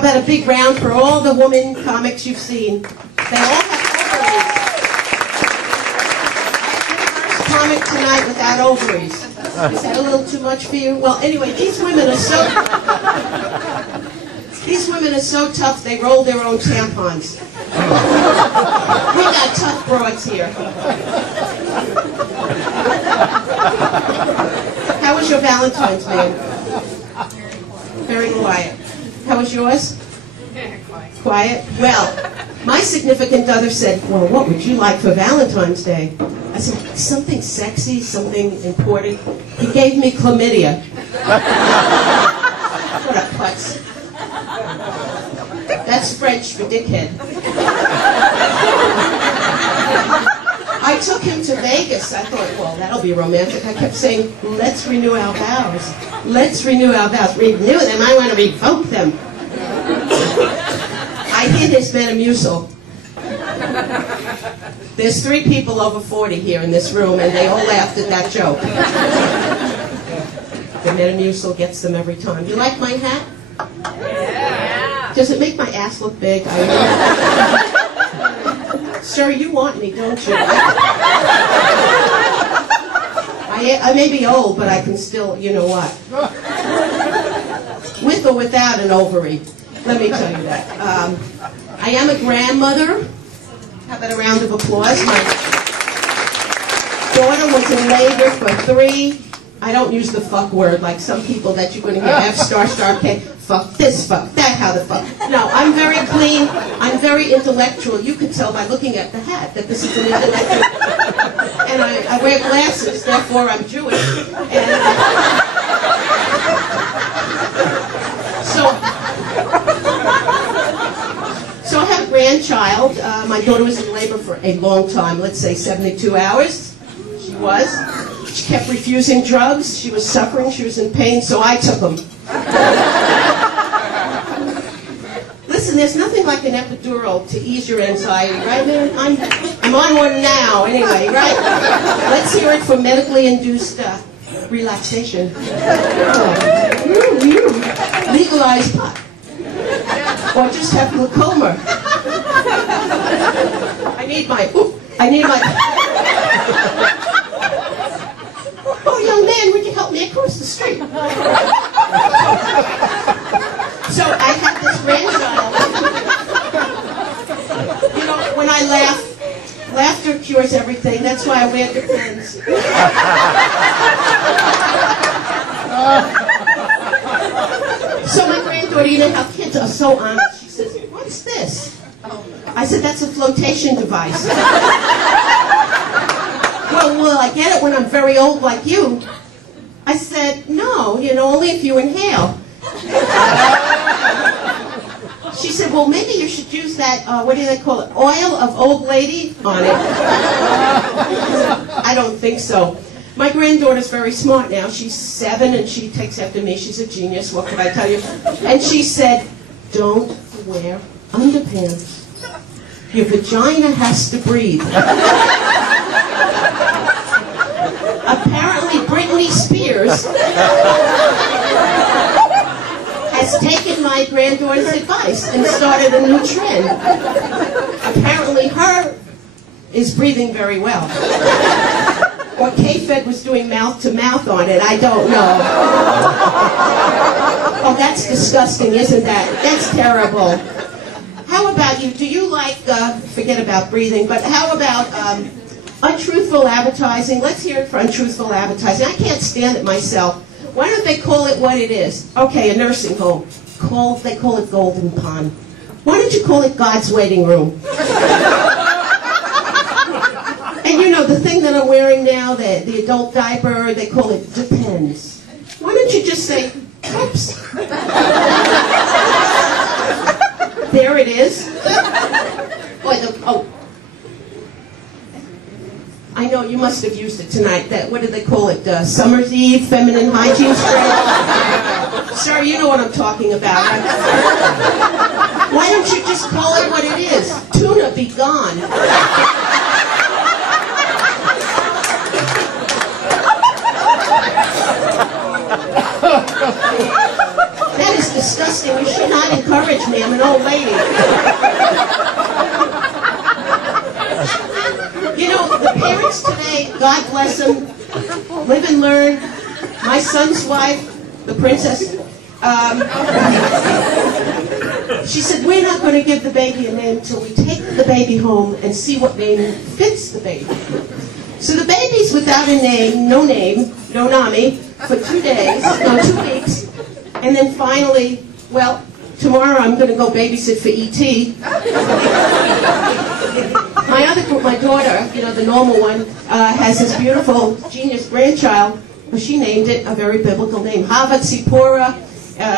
about a big round for all the woman comics you've seen? They all have ovaries. First comic tonight without ovaries. Is that a little too much for you? Well, anyway, these women are so tough they roll their own tampons. We got tough broads here. How was your Valentine's, man? Very quiet. How was yours? Quiet? Well, my significant other said, well, what would you like for Valentine's Day? I said, something sexy, something important. He gave me chlamydia. What a putz. That's French for dickhead. I took him to Vegas. I thought, well, that'll be romantic. I kept saying, let's renew our vows. Let's renew our vows. Renew them. I want to revoke them. I hid his Metamucil. There's 3 people over 40 here in this room, and they all laughed at that joke. The Metamucil gets them every time. You like my hat? Yeah. Does it make my ass look big? Sir, you want me, don't you? I may be old, but I can still, you know what? With or without an ovary. Let me tell you that. I am a grandmother. How about a round of applause? My daughter was in labor for 3. I don't use the fuck word like some people that you're going to hear F star K. Fuck this, fuck that, how the fuck. No, I'm very clean. I'm very intellectual. You can tell by looking at the hat that this is an intellectual. And I wear glasses, therefore I'm Jewish. And, so I have a grandchild. My daughter was in labor for a long time, let's say 72 hours. She was. She kept refusing drugs. She was suffering. She was in pain, so I took them. Listen, there's nothing like an epidural to ease your anxiety, right, man? I'm on one now, anyway, right? Let's hear it for medically induced relaxation. Legalize pot. Or just have glaucoma. I need my... Oh, young man, would you help me across the street? So I had this grandchild. You know, when I laugh, laughter cures everything. That's why I wear Depends. So my granddaughter, you know how kids are so honest. She says, what's this? I said, that's a flotation device. Well, will I get it when I'm very old like you? I said, no, you know, only if you inhale. She said, well, maybe you should use that, what do they call it, oil of old lady on it. I don't think so. My granddaughter's very smart now. She's 7 and she takes after me. She's a genius, what could I tell you? And she said, don't wear underpants. Your vagina has to breathe. Apparently, Britney Spears has taken my granddaughter's advice and started a new trend. Apparently, her is breathing very well. Or K-Fed was doing mouth-to-mouth on it. I don't know. Oh, that's disgusting, isn't that? That's terrible. How about you? Do you like, forget about breathing, but how about untruthful advertising? Let's hear it for untruthful advertising. I can't stand it myself. Why don't they call it what it is? Okay, a nursing home. They call it Golden Pond. Why don't you call it God's Waiting Room? And you know, the thing that I'm wearing now, the adult diaper, they call it Depends. Why don't you just say, oops. There it is. I know you must have used it tonight. What do they call it? Summer's Eve feminine hygiene spray? Sir, you know what I'm talking about. Why don't you just call it what it is? Tuna be gone. That is disgusting. disgusting. You should not encourage me. I'm an old lady. You know, the parents today, God bless them, live and learn. My son's wife, the princess, she said, we're not going to give the baby a name until we take the baby home and see what name fits the baby. So the baby's without a name, no Nami, for 2 days, no, 2 weeks. And then finally, well, tomorrow I'm going to go babysit for E.T. My daughter, you know, the normal one, has this beautiful genius grandchild. Well, she named it a very biblical name, Havat Zipporah,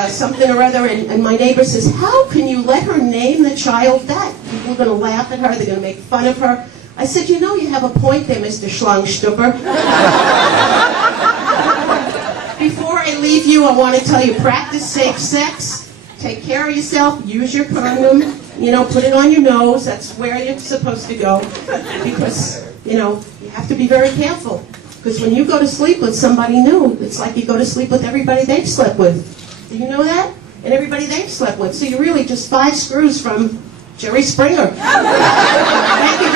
something or other. And my neighbor says, how can you let her name the child that? People are going to laugh at her. They're going to make fun of her. I said, you know, you have a point there, Mr. Schlangstupper. Before I leave you, I want to tell you, practice safe sex. Take care of yourself. Use your condom. You know, put it on your nose. That's where you're supposed to go. Because, you know, you have to be very careful. Because when you go to sleep with somebody new, it's like you go to sleep with everybody they've slept with. Do you know that? And everybody they've slept with. So you're really just 5 screws from Jerry Springer. Thank you.